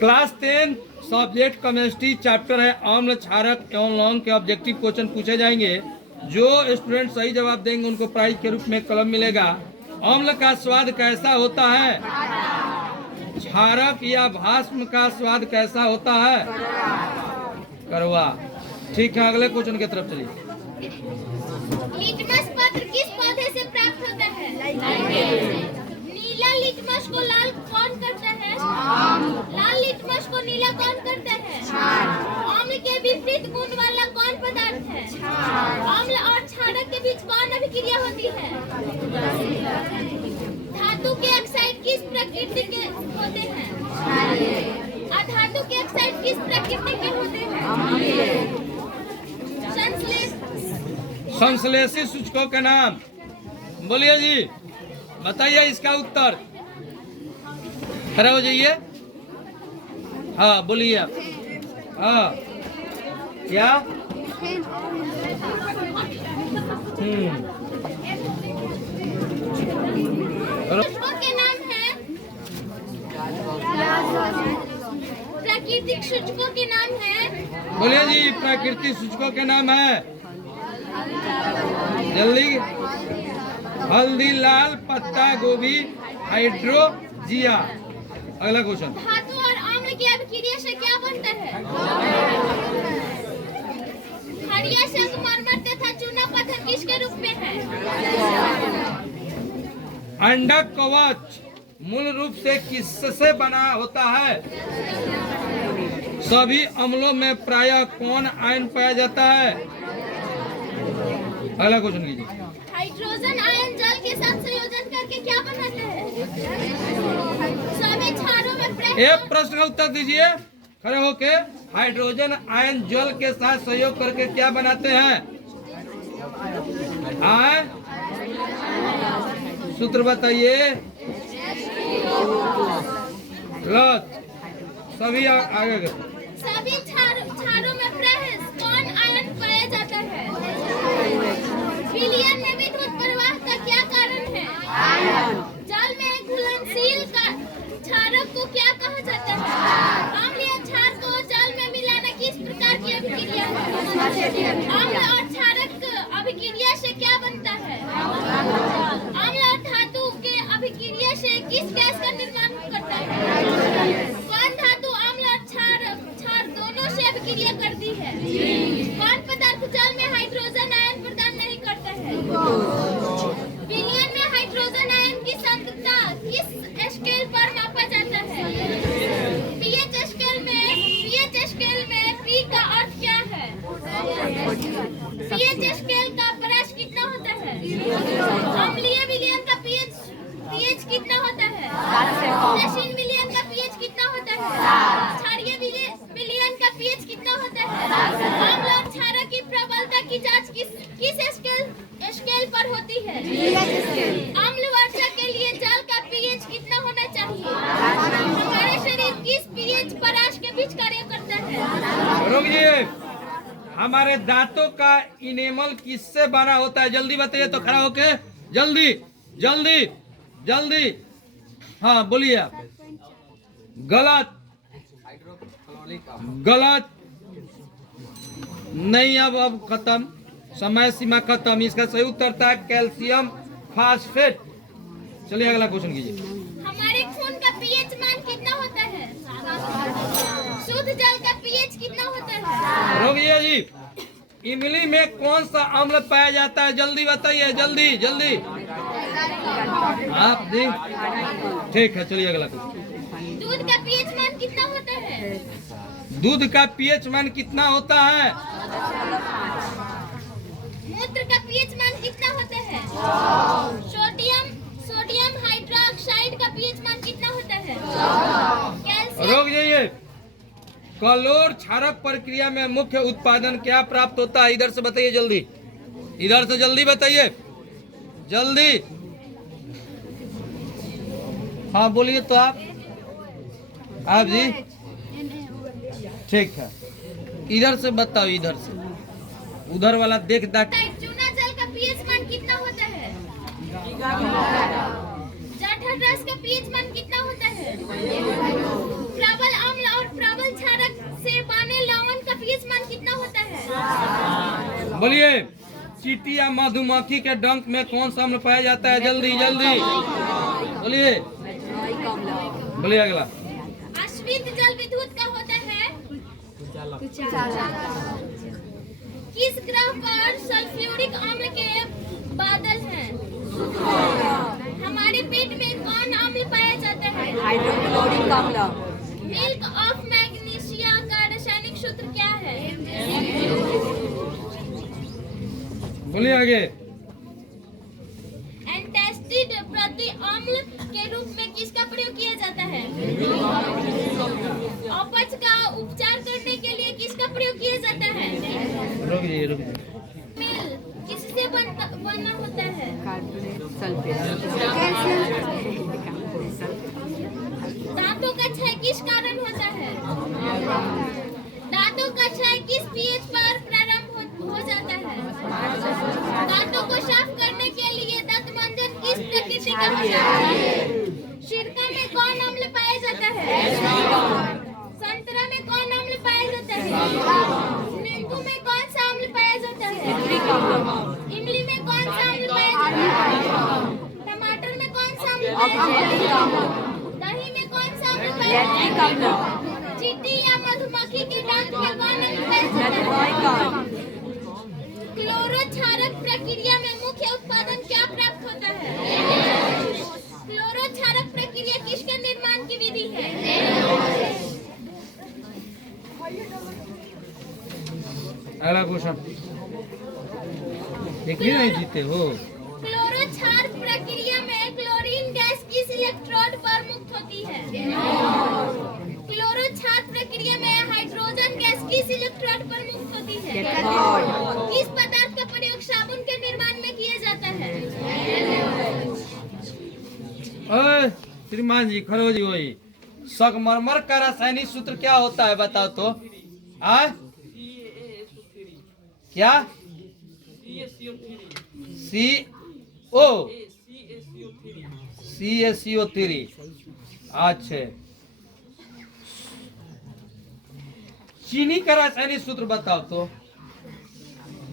Class 10 subject chemistry chapter है अम्ल, क्षारक एवं लवण के ऑब्जेक्टिव क्वेश्चन पूछे जाएंगे। जो स्टूडेंट सही जवाब देंगे उनको प्राइज के रूप में कलम मिलेगा। अम्ल का स्वाद कैसा होता है? क्षारक या भस्म का स्वाद कैसा होता है? करवा। ठीक है, अगले क्वेश्चन की तरफ चलिए। लिटमस पत्र किस पौधे से प्राप्त होता है? नीला लिटमस को लाल कौन करता है? लाल लिटमस को नीला कौन करता है? अम्ल के विपरीत गुण वाला कौन पदार्थ है? अम्ल और क्षारक के बीच कौन अभिक्रिया होती है? धातु के ऑक्साइड किस प्रकृति के होते हैं? अधातु के ऑक्साइड किस प्रकृति के होते हैं? संश्लेषी सूचकों के नाम बोलिए जी, बताइए इसका उत्तर। खड़े हो जाइए। हाँ बोलिए आप। हाँ क्या? सूचकों के नाम है। प्राकृतिक सूचकों के नाम है। बोलिए जी, प्राकृतिक सूचकों के नाम है जल्दी। हल्दी, लाल पत्ता गोभी, हाइड्रोजिया। अगला क्वेश्चन। धातु और अम्ल की अभिक्रिया से क्या बनता है? हरिया संगमरमर तथा चूना पत्थर किसके रूप में है? अंडक कवच मूल रूप से किससे बना होता है? सभी अम्लों में प्रायः कौन आयन पाया जाता है? अगला क्वेश्चन कीजिए। हाइड्रोजन आयन जल के साथ संयोजन करके क्या बनाता है? सभी क्षारों में एक प्रश्न का उत्तर दीजिए खड़े होके। हाइड्रोजन आयन जल के साथ सहयोग करके क्या बनाते हैं? सूत्र बताइए। सभी आगे सभी क्षारों में कौन आयन पाया जाता है? विलयन में विद्युत प्रवाह का क्या कारण है? जल में घुलनशील क्षारक को क्या कहा जाता है? अम्लीय क्षार को जल में मिलाना किस प्रकार की अभिक्रिया है? अम्ल और क्षारक अभिक्रिया से क्या बनता है? अम्ल और धातु के अभिक्रिया से किस गैस का निर्माण करता है? कौन धातु अम्ल और क्षार दोनों से अभिक्रिया करती है? कौन पदार्थ जल में हाइड्रोजन आयन प्रदान नहीं करता है? विलयन में हाइड्रोजन आयन की सांद्रता किस स्केल पर मापा जाता है? पीएच स्केल में पी का अर्थ क्या है? पीएच स्केल का परास कितना होता है? अम्लीय विलयन का पीएच कितना होता है? एसिड विलयन का पीएच कितना होता है? क्षारीय विलयन का पीएच कितना होता है? अम्ल और क्षारक की प्रबलता की जांच किस स्केल पर होती है? अम्ल वर्षा के लिए जल का पीएच कितना होना चाहिए? हमारे शरीर किस पीएच परास के बीच कार्य करता है? रुकिए। हमारे दांतों का इनेमल किससे बना होता है? जल्दी बताइए तो खड़ा होके। जल्दी जल्दी जल्दी। हाँ बोलिए आप। गलत गलत नहीं। अब खत्म, समय सीमा खत्म। इसका सही उत्तर था कैल्शियम फास्फेट। चलिए अगला क्वेश्चन कीजिए। हमारे खून का पीएच मान कितना होता है? शुद्ध जल का पीएच कितना होता है? रोगिया जी, इमली में कौन सा अम्ल पाया जाता है? जल्दी बताइए, जल्दी जल्दी आप जी। ठीक है, चलिए अगला क्वेश्चन। दूध का पीएच मान कितना होता है? दूध का पीएच मान कितना होता है? मूत्र का पीएच मान कितना होता है? सोडियम हाइड्रोक्साइड का पीएच मान कितना होता है? कैल्शियम। रोक जाइए। कलोर क्षारक प्रक्रिया में मुख्य उत्पादन क्या प्राप्त होता है? इधर से बताइए जल्दी, इधर से जल्दी बताइए, जल्दी। हाँ बोलिए तो आप जी। ठीक है, इधर से बताओ, इधर से। उधर वाला देख दाख। चूना जल का पीएच मान कितना होता है? जठर रस का पीएच मान कितना होता है? प्रबल अम्ल बोलिए, चींटी या मधुमक्खी के डंक में कौन सा अम्ल पाया जाता है? जल्दी जल्दी बोलिए, बोलिए अगला। अश्वित जल विद्युत का होता है। किस ग्रह पर सल्फ्यूरिक अम्ल के बादल हैं? हमारे पेट में कौन अम्ल पाया जाता है? हाइड्रोक्लोरिक अम्ल। मिल्क ऑफ मैग्नीशिया का रासायनिक सूत्र क्या है? बोलिए आगे। एंटासिड प्रति अम्ल के रूप में किसका प्रयोग किया जाता है? अपच का उपचार करने के लिए किसका प्रयोग किया जाता है? रुकिए मिल किससे बना होता है? Carbonate sulphate. दांतों का क्षय किस कारण होता है? दांतों का क्षय किस पीएच पर प्रारंभ हो जाता है? दांतों को साफ करने के लिए दांत मंजन किस प्रकृति का होता है? सिरका में कौन अम्ल पाया जाता है? संतरा में कौन अम्ल पाया जाता है? नींबू में कौन सा अम्ल पाया जाता है? इमली में कौन सा अम्ल पाया जाता है? टमाटर में कौन सा अम्ल पाया जाता है? दही में कौन सा अम्ल पाया जाता है? चींटी या मधुमक्खी के डंक में कौन अम्ल पाया जाता है? क्लोरोक्षारक प्रक्रिया में मुख्य उत्पादन क्या प्राप्त होता है? क्लोरोक्षारक प्रक्रिया किसके निर्माण की विधि है? अगला क्वेश्चन। एक भी नहीं जीते हो। क्लोरोक्षार प्रक्रिया में क्लोरीन गैस किस इलेक्ट्रोड पर मुक्त होती है? क्लोरोक्षार प्रक्रिया में हाइड्रोजन गैस किस इलेक्ट्रोड पर मुक्त होती है? किस पदार्थ का प्रयोग साबुन के निर्माण में किया जाता है? ओए श्रीमान जी, खड़ो जी। वही संगमरमर का रासायनिक सूत्र क्या होता है बताओ तो? क्या? CaCO3। अच्छा। चीनी का रासायनिक सूत्र बताओ तो?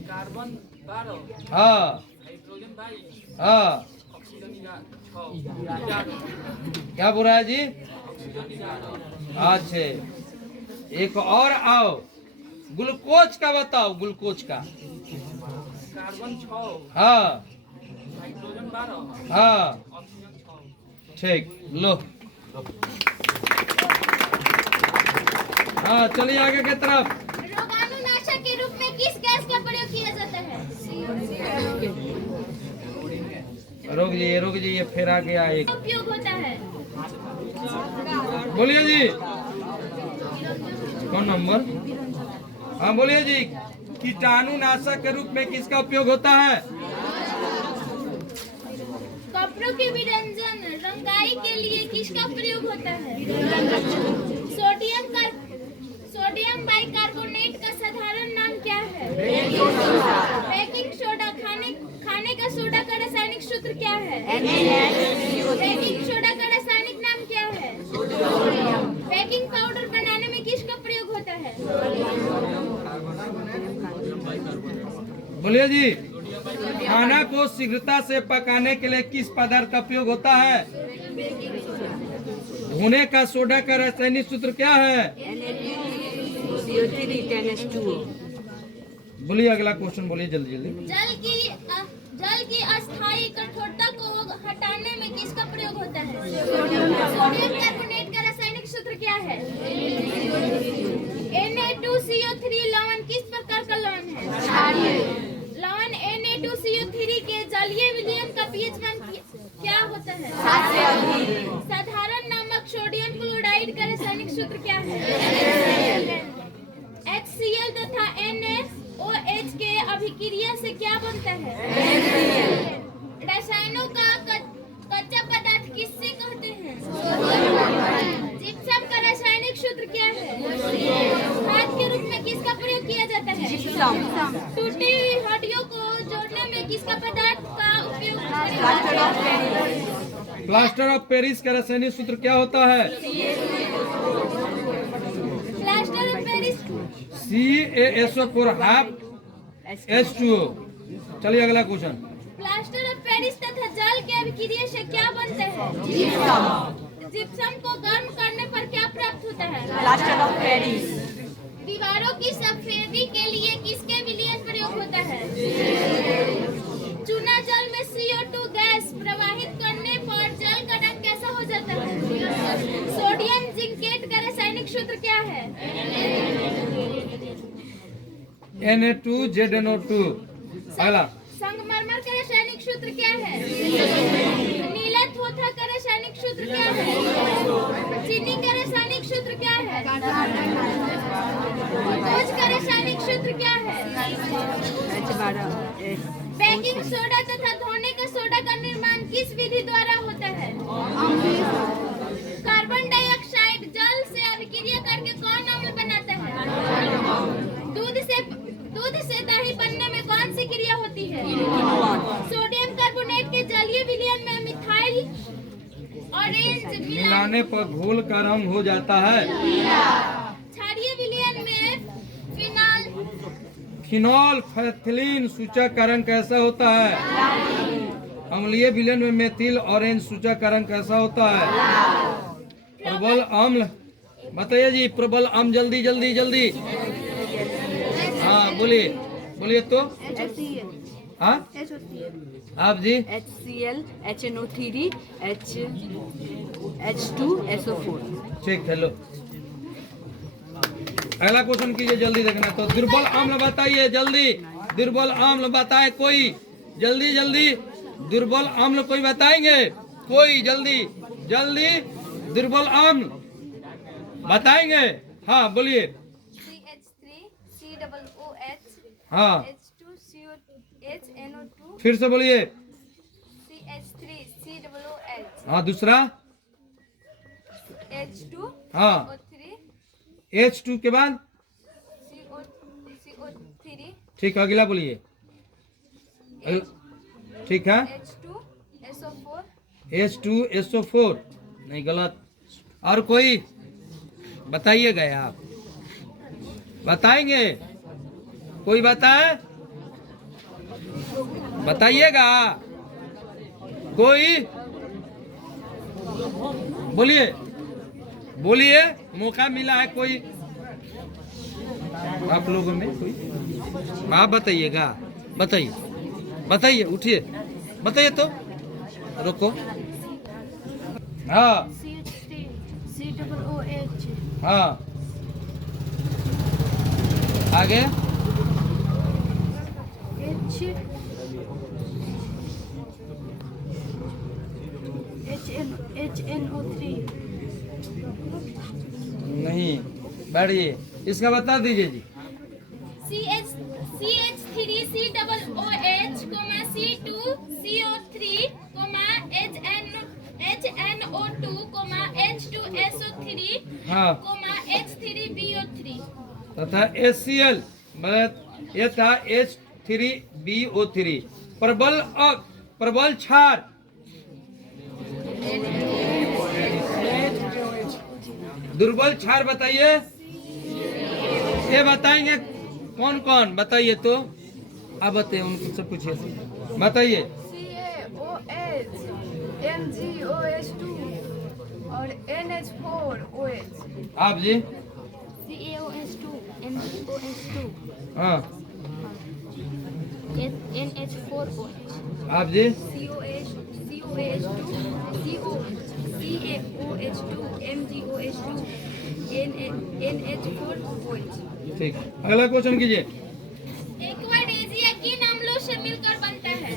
कार्बन 12, हाँ हाइड्रोजन 22, हाँ। ऑक्सीजन 6। क्या बोल रहा है जी? अच्छा, एक और आओ। ग्लूकोज का बताओ, ग्लूकोज का। कार्बन 6, हाँ हाइड्रोजन 12, हाँ ऑक्सीजन 6। ठीक, लो। हाँ चलिए आगे की तरफ। रोगाणुनाशक के रूप में किस गैस का प्रयोग किया जाता है? रुक जाइए फिर आ गया एक। उपयोग होता है? बोलिए जी, कौन नंबर? हाँ बोलिए जी। कीटाणुनाशक के रूप में किसका उपयोग होता है? कपड़ों के विरंजन रंगाई के लिए किसका प्रयोग होता है? सोडियम बाइकार्बोनेट का साधारण नाम क्या है? Baking soda. खाने का सोडा का रासायनिक सूत्र क्या है? बेकिंग सोडा का रासायनिक नाम क्या है? बेकिंग पाउडर बनाने में किसका प्रयोग होता है? बोलिए जी। खाना को शीघ्रता से पकाने के लिए किस पदार्थ का उपयोग होता है? धोने का सोडा का रासायनिक सूत्र क्या है? बोलिए अगला क्वेश्चन, बोलिए जल्दी जल्दी। जल की अस्थायी कठोरता को हटाने में किसका प्रयोग होता है? सोडियम कार्बोनेट का रासायनिक सूत्र क्या है? Na2CO3 लवण किस प्रकार का लवण है? लवण Na2CO3 के जलीय विलयन का पीएच मान क्या होता है? साधारण नमक सोडियम क्लोराइड का रासायनिक सूत्र क्या है? HCl तथा NaOH के अभिक्रिया से क्या बनता है? रसायनों का कच्चा पदार्थ किससे कहते हैं? जिप्सम का रासायनिक सूत्र क्या है? खाद के रूप में किसका प्रयोग किया जाता है? टूटी हुई हड्डियों को जोड़ने में किसका पदार्थ का उपयोग होता है? प्लास्टर ऑफ पेरिस का रासायनिक सूत्र क्या होता है? Plaster of Paris CaSO4 half H2O। चलिए अगला क्वेश्चन। प्लास्टर ऑफ पेरिस तथा जल के अभिक्रिया से क्या बनते हैं? जिप्सम को गर्म करने पर क्या प्राप्त होता है? Plaster of Paris. दीवारों की सफेदी के लिए किसके विलयन प्रयोग होता है? चूना जल में CO2 गैस प्रवाहित करने पर जल का रंग कैसा हो जाता है? सोडियम जिंकेट का रासायनिक सूत्र क्या है? Na2ZNO2। अगला। संगमरमर का रासायनिक सूत्र क्या है? नीला थोथा का रासायनिक सूत्र क्या है? चीनी का रासायनिक सूत्र क्या है? ग्लूकोज का रासायनिक सूत्र क्या है? बेकिंग सोडा तथा धोने का सोडा का निर्माण किस विधि द्वारा होता है? कार्बन डाइऑक्साइड जल से अभिक्रिया करके कौन अम्ल बनाता है? दूध से दही बनने में कौन सी क्रिया होती है? सोडियम कार्बोनेट के जलीय विलयन में मिथाइल ऑरेंज मिलाने पर घोल का रंग हो जाता है। क्षारीय विलयन में फिनॉल फैथिलीन सूचक का रंग कैसा होता है? अम्लीय विलयन में मेथिल ऑरेंज सूचक का रंग कैसा होता है? प्रबल अम्ल बताइए जी, प्रबल अम्ल जल्दी जल्दी जल्दी। हाँ बोलिए बोलिए तो। हाँ आप जी। HCl, HNO3, H2SO4। ठीक है लो अगला क्वेश्चन कीजिए, जल्दी देखना। तो दुर्बल अम्ल बताइए जल्दी, दुर्बल अम्ल बताए कोई, जल्दी जल्दी। दुर्बल अम्ल कोई बताएंगे? कोई जल्दी जल्दी दुर्बल अम्ल बताएंगे? हाँ बोलिए। CH3COOH हाँ H2COHNO2 फिर से बोलिए। CH3COOH हाँ दूसरा। H2 हाँ O3 H2 के बाद CO3 ठीक, अगला बोलिए। ठीक है H2SO4 H2SO4 नहीं, गलत। और कोई बताइएगा? आप बताएंगे? कोई बताए? बताइएगा कोई? बोलिए बोलिए, मौका मिला है कोई आप लोगों में? कोई आप बताइएगा? बताइए बताइए, उठिए बताइए तो, रुको। हाँ CH3COOH हाँ आगे। HNO3 नहीं, बैठिए, इसका बता दीजिए जी। CH3COOH, C2CO3, HNO2, H2SO3, हाँ H3BO3 तथा HCl ये था H3BO3। प्रबल क्षार दुर्बल क्षार बताइए। ये बताएंगे कौन कौन? बताइए तो, आप बताइए, उनको सब पूछिए, बताइए। CaOH, MgOH2 और NH4OH। आप जी। CaOH2, MgOH2, हाँ NH4OH, आप जी। CaOH2, MgOH2, NH4OH। ठीक, अगला क्वेश्चन कीजिए। एक्वाडेजिया किन अम्लों से मिलकर बनता है?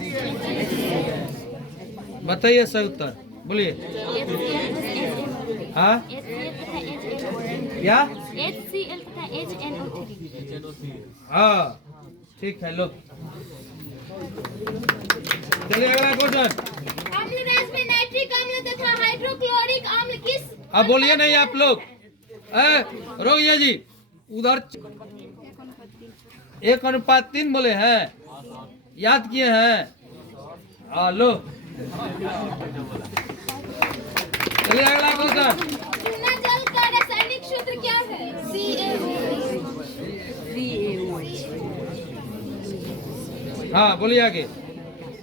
बताइए सही उत्तर, बोलिए। हाँ क्या? HCl तथा HNO3। हाँ ठीक है, लो चलिए अगला क्वेश्चन। अम्ल रस में नाइट्रिक अम्ल तथा हाइड्रोक्लोरिक अम्ल किस? अब बोलिए नहीं आप लोग, रोगिया जी उधर 1:3 बोले हैं, याद किए हैं? लो चलिए अगला क्वेश्चन। चूना जल का रासायनिक सूत्र क्या है? CaOH। हाँ बोलिए आगे।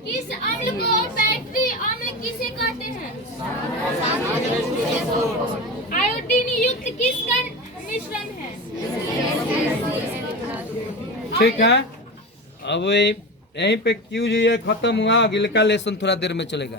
किस अम्ल को बैटरी अम्ल किसे कहते हैं? आयोडीन युक्त किसका मिश्रण है? ठीक है, अब यहीं पे क्यों जो ये खत्म हुआ, अगले का लेसन थोड़ा देर में चलेगा।